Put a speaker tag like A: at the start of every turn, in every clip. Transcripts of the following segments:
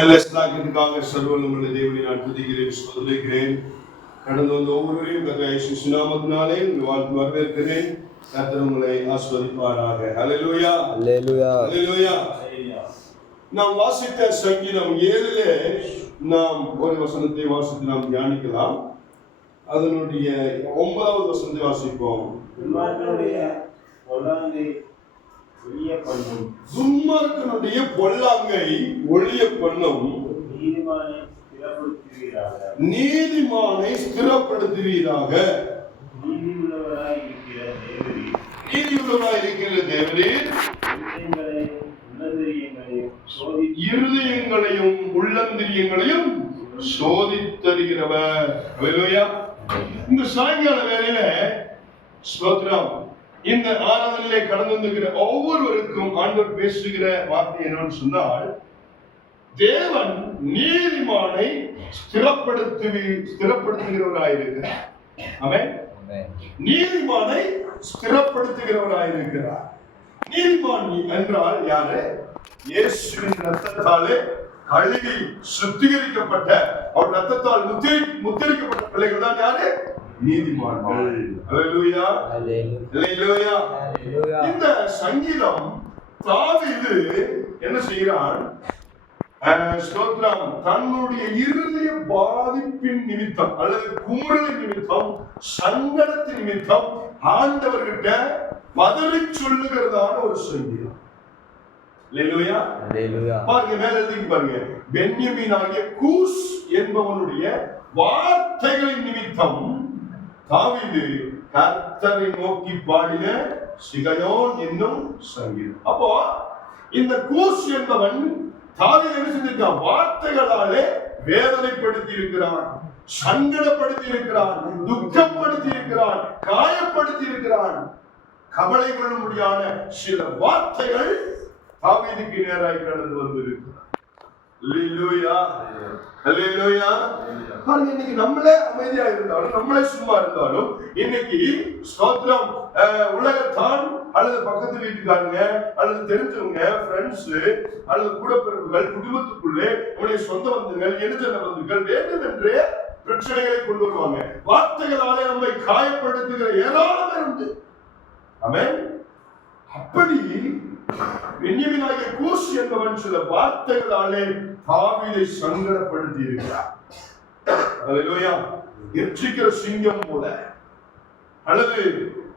A: எல்லாத்துக்காக சர்வலமுள்ள தேவனை நான் துதிக்கிறேன் சொல்லுகிறேன் கடந்து வந்த ஒவ்வொருவரையும் கர்த்தர் சுனாமத்தினாலே வாழ்த்து வரவேற்கிறேன். கர்த்தர் உங்களை ஆஸ்வதிப்பாராக ஹalleluya
B: அல்லேலூயா
A: ஹalleluya நாம் வாசித்த சங்கீதம் ஏழிலே நாம் ஒரு வசனத்தை வாசித்து நாம் தியானிக்கலாம். அதனுடைய ஒன்பதாவது வசனத்தை வாசிப்போம்.
C: துன்மார்க்கனுடைய பொல்லாங்கை ஒழிய பண்ணும் நீதிமானை ஸ்திரப்படுத்துவீராக
A: நீதிமானை ஸ்திரப்படுத்துவீராக
C: நீதியுள்ளவராய் இருக்கிற தேவரே
A: நீதியுள்ளவராய் இருக்கிற தேவரீர். இருதயங்களையும் உள்ளந்திரியங்களையும் சோதித்தருகிறவர் இந்த சாயங்கால வேளையில ஸ்தோத்திரம். இந்த ஆராதனையிலே கடந்து வந்துகிற ஒவ்வொருவருக்கும் ஆண்டவர் பேசுகிற வார்த்தை என்னன்னு சொன்னால் தேவன் நீதிமானை ஸ்திரப்படுத்துவி ஸ்திரப்படுத்துகிறவராயிருக்கிறார். ஆமென். நீதிமானை ஸ்திரப்படுத்துகிறவராயிருக்கிறார். நீதிமான் என்றால் யாரு? இயேசுவின் ரத்தத்தாலே கழுவி சுத்திகரிக்கப்பட்ட அவர் ரத்தத்தால் முத்திரி முத்திரிக்கப்பட்ட பிள்ளைகள் தான் யாரு? நீதிமான்கள். இந்த சங்கீதம் தாவீது என்ன செய்கிறான் அஹ், ஸ்தோத்திரம். தன்னுடைய இருதய பாதிப்பின் நிமித்தம் அல்லது குமுறலின் நிமித்தம் சங்கடத்தின் நிமித்தம் ஆண்டவர்கிட்ட பதறி சொல்லுகிறதான ஒரு சங்கீதம். பாருங்க மேல எழுதி பாருங்க. பென்யமீன் ஆகிய கூஸ் என்பவனுடைய வார்த்தைகளின் நிமித்தம் தாவீது கர்த்தரை நோக்கி பாடின சிகையோன் என்னும் சங்கீதம். அப்போ இந்த கூஸ் என்பவன் தாவீது என்ன செஞ்சிருக்கான் வார்த்தைகளாலே வேதனைப்படுத்தி இருக்கிறான் சங்கடப்படுத்தி இருக்கிறான் துக்கப்படுத்தி இருக்கிறான் காயப்படுத்தி இருக்கிறான் கவலை கொள்ளும்படியான சில வார்த்தைகள் தாவீதுக்கு நேராய் கடந்து வந்திருக்கிறான் பாருங்க இன்னைக்கு நம்மளே அமைதியா இருந்தாலும் நம்மளே சும்மா இருந்தாலும் இன்னைக்கு ஸ்தோத்திரம் உலகத்தான் அல்லது பக்கத்து வீட்டுக்காரங்க அல்லது தெரிஞ்சவங்க ஃப்ரெண்ட்ஸ் அல்லது கூடப்பிறப்புகள் குடும்பத்துக்குள்ளே உடைய சொந்த பந்துகள் எழுதன பந்துகள் வேண்டும் என்றே பிரச்சனைகளை கொண்டு வருவாங்க. வார்த்தைகளாலே நம்மை காயப்படுத்துகிற ஏராளமே உண்டு. ஆமென் அப்படி கூஸ் என்பவன் சில வார்த்தைகளாலே தாவிதை சங்கடப்படுத்தி இருக்கிறார் எச்சிக்கிற சிங்கம் போல. அல்லது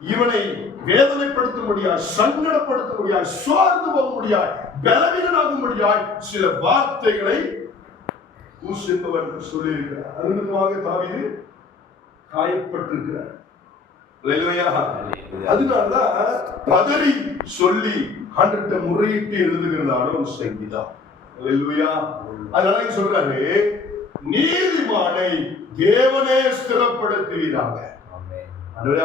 A: இவனை வேதனைப்படுத்த முடியாது சங்கடப்படுத்த முடியாது சோர்ந்து போக முடியாது பலவீனனாக சில வார்த்தைகளை கூஸ் சொல்லியிருக்கிறார். அது தாவிது காயப்பட்டிருக்கிறார். அதனாலதான் பதறி சொல்லி ஆண்டுகிட்ட முறையிட்டு எழுதுகிறதான ஒரு சங்கீதம் அல்லேலூயா அதனால இங்க சொல்றாரு நீதிமானை தேவனே ஸ்திரப்படுத்துவீராக.
B: ஆமென்
A: ஆண்டவரே,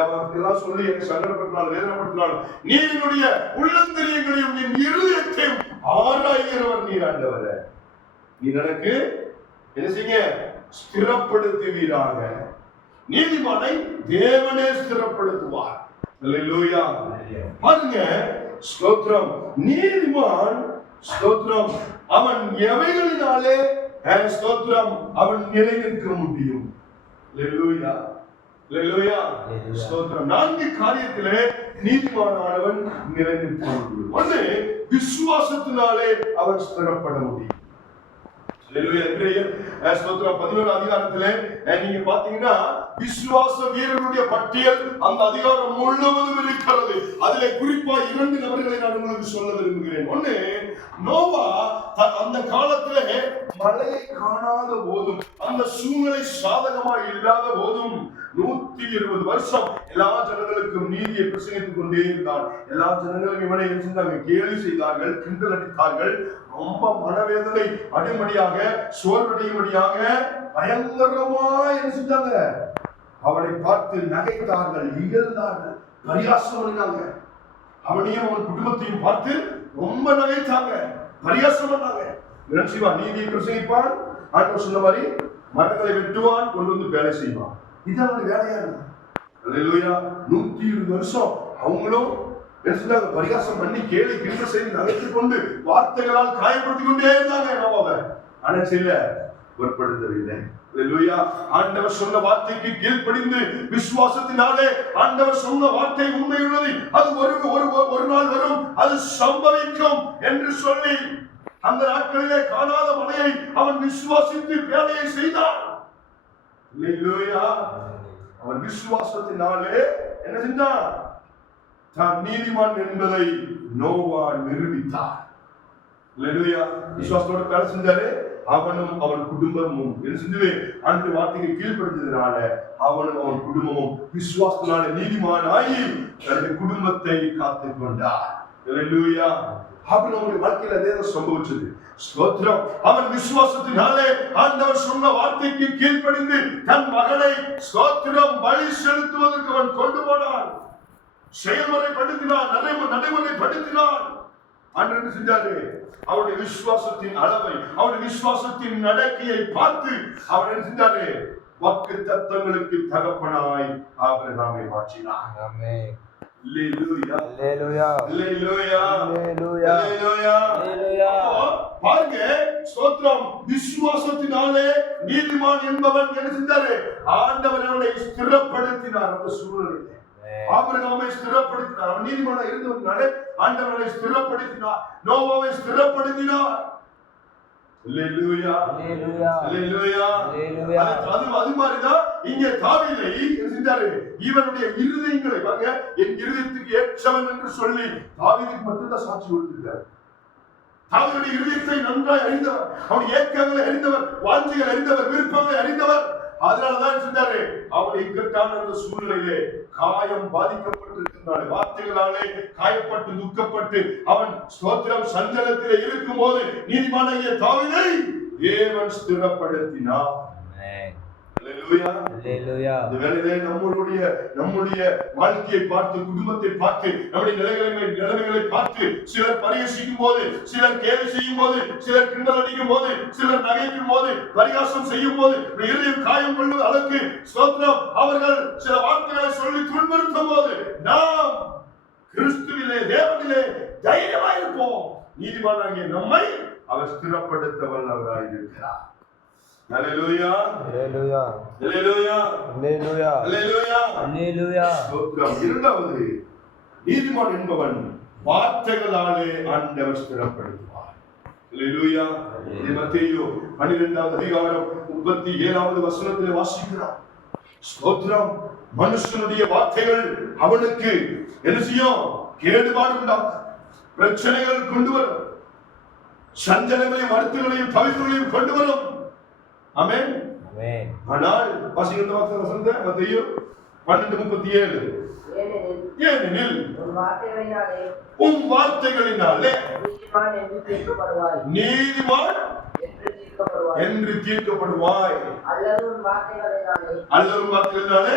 A: சொல்லி என்னை சங்கடப்படுத்தினாலும் வேதனைப்படுத்தினாலும் நீரினுடைய உள்ளந்தரியங்களையும் என் இருதயத்தையும் ஆராய்கிறவர் நீர் ஆண்டவரே. நீர் எனக்கு என்ன செய்ய ஸ்திரப்படுத்துவீராக. நீதிமானை தேவனே ஸ்திரப்படுத்துவார். பாருங்க ஸ்தோத்திரம். நீதிமான் ஸ்தோத்திரம். அவன் எவைகளினாலே அஹ், ஸ்தோத்திரம் அவன் நிலை நிற்க முடியும் நான்கு காரியத்திலே நீதிமானானவன் நிலை நிற்க முடியும். ஒன்று விசுவாசத்தினாலே அவன் ஸ்திரப்பட முடியும். பதினோரு அதிகாரத்திலே நீங்க பாத்தீங்கன்னா விசுவாச வீரனுடைய பட்டியல் அந்த அதிகாரம் முழுவதும் இருக்கிறது. அதிலே குறிப்பா இரண்டு நபர்களை நான் உங்களுக்கு சொல்ல விரும்புகிறேன். ஒண்ணு நோவா அந்த காலத்துல மழையை காணாத போதும் அந்த சூழ்நிலை சாதகமா இல்லாத போதும் நூத்தி இருபது வருஷம் எல்லா ஜனங்களுக்கும் நீதியை பிரசங்கித்துக் கொண்டே இருந்தான். எல்லா ஜனங்களும் இவனை செஞ்சாங்க கேலி செய்தார்கள் கிண்டல் அடித்தார்கள். ரொம்ப மனவேதனை அடிமடியாக சோர்வடையும்படியாக பயங்கரமா என்ன செஞ்சாங்க? அவனை பார்த்து நகைத்தார்கள் இகழ்ந்தார்கள். பரியாசம் பண்ணினாங்க அவனையும் அவன் குடும்பத்தையும் பார்த்து ரொம்ப நகைத்தாங்க. பரியாசம் பண்ணாங்க நினைச்சுவா நீதியை பிரசங்கிப்பான். ஆண்டவர் சொன்ன மாதிரி மரங்களை வெட்டுவான் கொண்டு வந்து வேலை செய்வான். இது அவனுடைய வேலையா இருக்கு நூத்தி இருபது வருஷம் அவங்களும் பரிகாசம் பண்ணி கேலி கிண்டல் செய்து நகைத்துக் கொண்டு வார்த்தைகளால் காயப்படுத்திக் கொண்டே இருந்தாங்க நோவாவை ஆனா சில பொருட்படுத்தவில்லை. அல்லேலூயா. ஆண்டவர் சொன்ன வார்த்தைக்கு கீழ்ப்படிந்து விசுவாசத்தினாலே ஆண்டவர் சொன்ன வார்த்தை உண்மையுள்ளது. அது ஒரு ஒரு நாள் வரும். அது சம்பவிக்கும் என்று சொல்லி அந்த நாட்களிலே காணாத மலையை அவன் விசுவாசித்து வேலையை செய்தான். அல்லேலூயா. அவன் விசுவாசத்தினாலே என்ன செஞ்சான்? தான் நீதிமான் என்பதை நோவா நிரூபித்தார். அல்லேலூயா. விசுவாசத்தோட வேலை செஞ்சாரு? அவனும் அவன் குடும்பமும் செஞ்சது அந்த வார்த்தைக்கு கீழ்ப்படுத்ததுனால அவனும் அவன் குடும்பமும் விசுவாசத்தினால நீதிமானாகி தன்னுடைய குடும்பத்தை காத்துக் கொண்டார் அல்லேலூயா. அப்படி வாழ்க்கையில அதே தான் சம்பவிச்சது. ஸ்தோத்திரம். அவன் விசுவாசத்தினாலே ஆண்டவர் சொன்ன வார்த்தைக்கு கீழ்ப்படிந்து தன் மகனை ஸ்தோத்திரம் பலி செலுத்துவதற்கு அவன் கொண்டு போனான். செயல்முறைப்படுத்தினான் நடைமுறை நடைமுறைப்படுத்தினான். என்ன செஞ்சாரு? அவருடைய விசுவாசத்தின் அளவை அவருடைய விசுவாசத்தின் நடக்கையை பார்த்து அவர் என்ன செஞ்சாரு? வாக்கு தத்தங்களுக்கு தகப்பனாய் மாற்றினார். அல்லேலூயா.
B: அல்லேலூயா.
A: அல்லேலூயா. அப்போ, பாருங்க ஸ்தோத்திரம். விசுவாசத்தினாலே நீதிமான் என்பவன் என்ன செஞ்சாரு? ஆண்டவர் அவனை ஸ்திரப்படுத்தினார். அந்த சூழ்நிலையில. ஆபிரகாமை ஸ்திரப்படுத்தினார். அவன் நீதிமான இருந்தவனாலே ஆண்டவரை ஸ்திரப்படுத்தினார். நோவாவை ஸ்திரப்படுத்தினார். அது மாதிரிதான் இங்க செஞ்சாரு? இவனுடைய இருதயங்களை பாருங்க என் இருதயத்துக்கு ஏற்றவன் என்று சொல்லி தாவீதுக்கு மட்டும்தான் சாட்சி கொடுத்திருக்காரு. தாவீதுடைய இருதயத்தை நன்றாய் அறிந்தவர் அவனுடைய ஏக்கங்களை அறிந்தவர் வாஞ்சிகள் அறிந்தவர் விருப்பங்களை அறிந்தவர். அதனாலதான் சொன்னாரு செஞ்சாரு இக்கட்டான அந்த சூழ்நிலையிலே காயம் பாதிக்கப்பட்டிருக்கின்றான். வார்த்தைகளாலே காயப்பட்டு துக்கப்பட்டு அவன் ஸ்தோத்திரம் சஞ்சலத்திலே இருக்கும் போது நீதிமான தாவீதை தேவன் ஸ்திரப்படுத்தினார். நம்மளுடைய நம்முடைய வாழ்க்கையை பார்த்து குடும்பத்தை பார்த்து நம்முடைய நிலைகளை நிலைமைகளை பார்த்து சிலர் பரிகசிக்கும் போது சிலர் கேலி செய்யும் போது சிலர் கிண்டல் அடிக்கும் போது சிலர் நகைக்கும் போது பரிகாசம் செய்யும் போது இருதயம் காயம் கொள்வது அதற்கு ஸ்தோத்திரம். அவர்கள் சில வார்த்தைகளை சொல்லி துன்புறுத்தும் போது நாம் கிறிஸ்துவிலே தேவனிலே தைரியமாயிருப்போம். நீதிமானாகிய நம்மை அவர் ஸ்திரப்படுத்த வல்லவராயிருக்கிறார் அல்லேலூயா
B: அல்லேலூயா
A: அல்லேலூயா
B: அல்லேலூயா
A: அல்லேலூயா
B: அல்லேலூயா
A: ஸ்தோத்திரம். இரண்டாவது. நீதிமான் என்பவன் வார்த்தைகளாலே ஆண்டவர் ஸ்திரப்படுத்துவார் அல்லேலூயா இது மத்தேயு 12வது அதிகாரம் 37வது வசனத்தில் வாசிக்கிறார். ஸ்தோத்திரம். மனுஷனுடைய வார்த்தைகள் அவனுக்கு என்ன செய்யும்? கேடுபாடு உண்டாக்கும். பிரச்சனைகள் கொண்டு வரும். சஞ்சலங்களையும் வருத்தங்களையும் தவிப்புகளையும் கொண்டு வரும். ஆமென்
B: ஆமென்
A: ஆனால் இந்த வார்த்தை வசனத்தை மத்தேயு 12:37
D: ஏனெனில்
A: ஏனெனில்
D: உன் வார்த்தைகளினாலே
A: உம் வார்த்தைகளினாலே
D: நீதிமான் என்று தீர்க்கப்படுவாய். அல்லது உன் வார்த்தைகளினாலே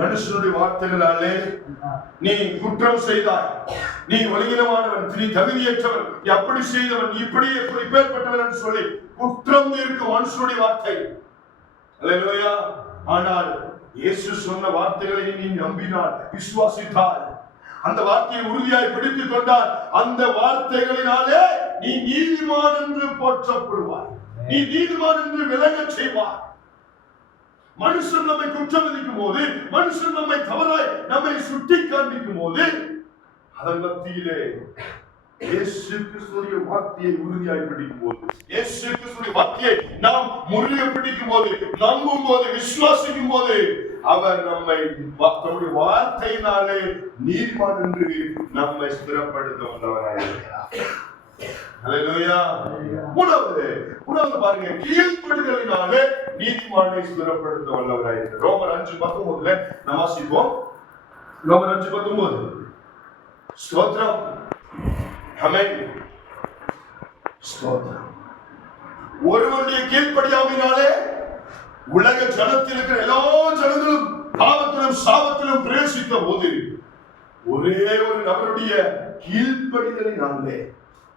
A: மனுஷனுடைய வார்த்தைகளாலே நீ குற்றம் செய்தாய். நீ ஒழுங்கினமானவன் நீ தகுதியற்றவன். எப்படி செய்தவன் நீ இப்படி இப்பேற்பட்டவன் என்று சொல்லி குற்றம் இருக்கும் மனுஷனுடைய வார்த்தை. அல்லையா ஆனால் இயேசு சொன்ன வார்த்தைகளை நீ நம்பினார் விசுவாசித்தால் அந்த வார்த்தையை உறுதியாய் பிடித்துக் கொண்டால் அந்த வார்த்தைகளினாலே நீ நீதிமான் என்று போற்றப்படுவாய். நீ நீதிமான் என்று விலக செய்வாய். மனுஷன் நம்மை குற்றம் விதிக்கும் போது மனுஷன் நம்மை தவறாய் நம்மை சுட்டி காண்பிக்கும் போது அதன் மத்தியிலே இயேசு கிறிஸ்துடைய வார்த்தையை உறுதியாய் பிடிக்கும் போது இயேசு கிறிஸ்துடைய வார்த்தையை நாம் முறிய பிடிக்கும் போது நம்பும் போது விசுவாசிக்கும் போது அவர் நம்மை வா- தம்முடைய வார்த்தையினாலே நீதிமான் என்று நம்மை ஸ்திரப்படுத்த வல்லவராய் இருக்கிறார். ஹalleluya மூணாவது மூணாவது பாருங்க கீழ்ப்படுதலினாலே நீதிமானை ஸ்திரப்படுத்த வல்லவராய் ரோமர் அஞ்சு பத்தொன்பதுல நம்ம வாசிப்போம். ரோமர் அஞ்சு பத்தொன்பது. ஸ்தோத்திரம். அமேன் ஸ்தோத்திரம். ஒருவருடைய கீழ்ப்படியாமையினாலே உலக ஜனத்தில் இருக்கிற எல்லா ஜனங்களும் பாவத்திலும் சாபத்திலும் பிரவேசித்த போது ஒரே ஒரு நபருடைய கீழ்ப்படிதலினாலே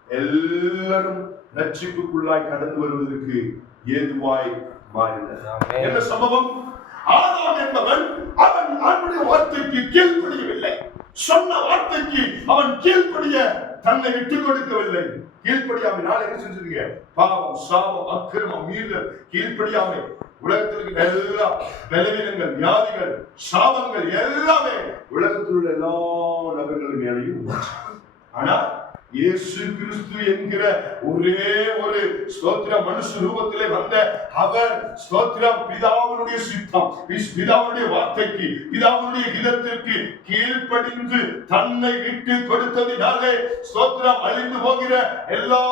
A: எல்லாரும் ரட்சிப்புக்குள்ளாய் கடந்து வருவதற்கு ஏதுவாய் மாறினர். என்ன சம்பவம்? ஆதாம் என்பவன் அவன் அவனுடைய வார்த்தைக்கு கீழ்ப்படியவில்லை. சொன்ன வார்த்தைக்கு அவன் கீழ்ப்படிய தன்னை விட்டுக் கொடுக்கவில்லை. கீழ்ப்படியாமல் என்ன செஞ்சிருக்கீங்க? பாவம் சாபம் அக்கிரமம் மீறுதல் கீழ்ப்படியாமை உலகத்தில் இருக்கிற எல்லா பலவீனங்கள் வியாதிகள் சாபங்கள் எல்லாமே உலகத்தில் உள்ள எல்லா நபர்கள் மேலையும் உண்டு. இயேசு கிறிஸ்து என்கிற ஒரே ஒரு ஸ்தோத்திர மனுஷ ரூபத்திலே வந்த அவர் ஸ்தோத்திரம் பிதாவினுடைய சித்தம் பிதாவுடைய வார்த்தைக்கு பிதாவினுடைய இதத்திற்கு கீழ்ப்படிந்து தன்னை விட்டு கொடுத்ததினாலே ஸ்தோத்திரம் அழிந்து போகிற எல்லா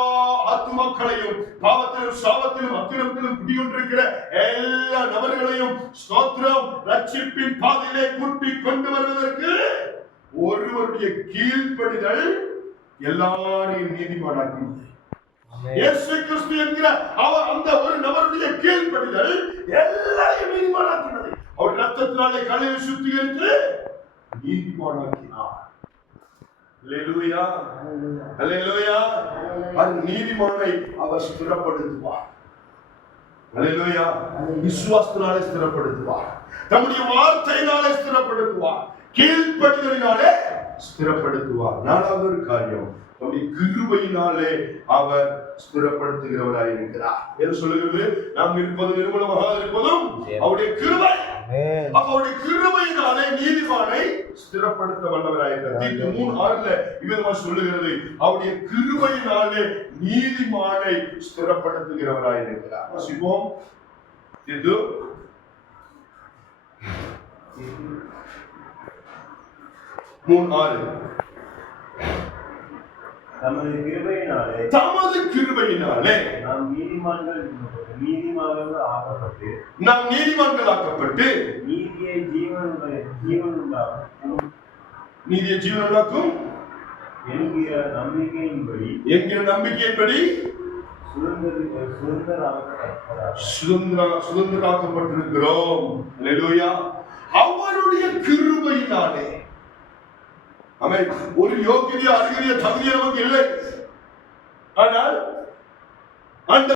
A: ஆத்மக்களையும் பாவத்திலும் சாபத்திலும் அக்கிரமத்திலும் குடிகொண்டிருக்கிற எல்லா நபர்களையும் ஸ்தோத்திரம் ரட்சிப்பின் பாதையிலே கூட்டி கொண்டு வருவதற்கு ஒருவருடைய கீழ்ப்படிதல் எல்லாரையும் நீதிமானாக்கினது
B: ஆமென்.
A: இயேசு கிறிஸ்து என்கிற அவர் அந்த ஒரு நபருடைய கீழ்ப்படிதல் எல்லாரையும் நீதிமானாக்கினது. அவர் ரத்தத்தினாலே கழுவி சுத்திகரித்து நீதிமானாக்கினார். நீதிமானை அவர் ஸ்திரப்படுத்துவார். விசுவாசத்தினாலே ஸ்திரப்படுத்துவார். தம்முடைய வார்த்தையினாலே ஸ்திரப்படுத்துவார். கீழ்ப்படிதலினாலே ஸ்திரப்படுத்துவார். நாலாவது ஒரு காரியம் தம்முடைய கிருபையினாலே அவர் ஸ்திரப்படுத்துகிறவராய் இருக்கிறார். எது சொல்லுகிறது? நாம் இருப்பது நிர்மலமாக இருப்பதும் அவருடைய கிருபை. அவருடைய கிருபையினாலே நீதிமானை ஸ்திரப்படுத்த வல்லவராயிருக்கிறார் தீத்து மூணு ஆறுல இவ்விதமா சொல்லுகிறது அவருடைய கிருபையினாலே நீதிமானை ஸ்திரப்படுத்துகிறவராயிருக்கிறார் வாசிப்போம். தீத்து மூணு ஆறு
C: தமது கிருபையினாலே
A: தமது கிருபையினாலே
C: நாம் நீதிமான்கள் நீதிமான்கள் ஆக்கப்பட்டு
A: நாம் நீதிமான்களாக்கப்பட்டு
C: நீதியை ஜீவனுடைய ஜீவனுண்டாகும்
A: நீதிய ஜீவனுக்கும்
C: என்கிற நம்பிக்கையின்படி
A: என்கிற நம்பிக்கையின்படி
C: சுதந்திர
A: சுதந்திர சுதந்திராக்கப்பட்டிருக்கிறோம் அல்லேலூயா அவருடைய கிருபையினாலே. அமேன் ஒரு யோகிய அறிகிற தகுதி நமக்கு இல்லை. ஆனால் அந்த